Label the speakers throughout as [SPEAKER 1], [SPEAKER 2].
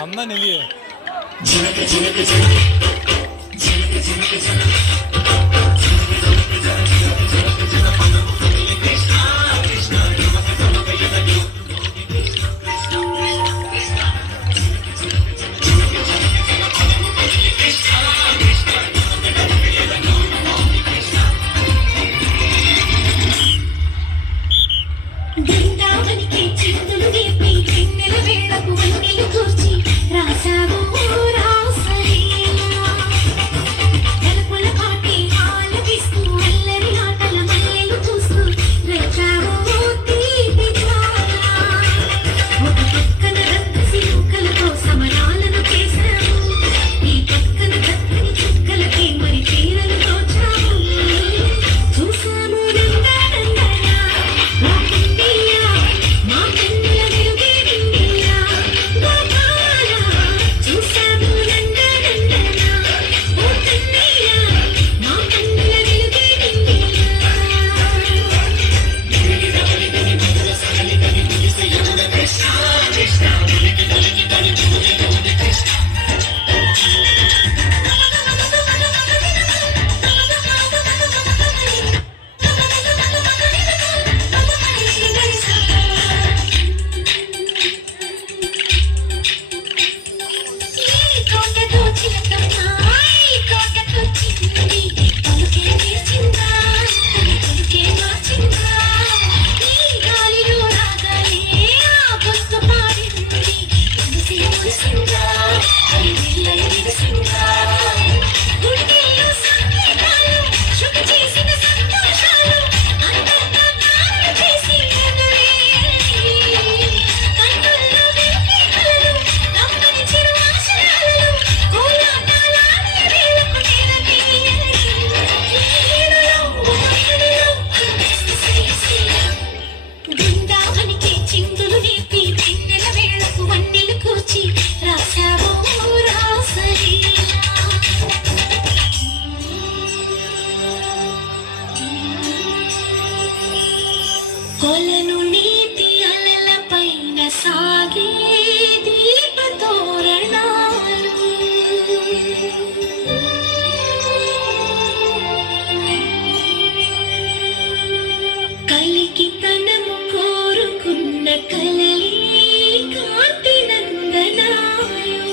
[SPEAKER 1] അന്നല്ലേ
[SPEAKER 2] ജിലക്ക് ജിലക്ക് ജിലക്ക് ജിലക്ക് ജിലക്ക് ജിലക്ക് ജിലക്ക് ജിലക്ക് ജിലക്ക് ജിലക്ക് ജിലക്ക് ജിലക്ക് ജിലക്ക് ജിലക്ക് రాసావు కొలను నీటి అలల పైన సాగే దీప తోరణాలు కలికి తనము కోరుకున్న కలలే కాంతి నందనాలు.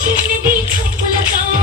[SPEAKER 2] చిన్నది చూపులతో.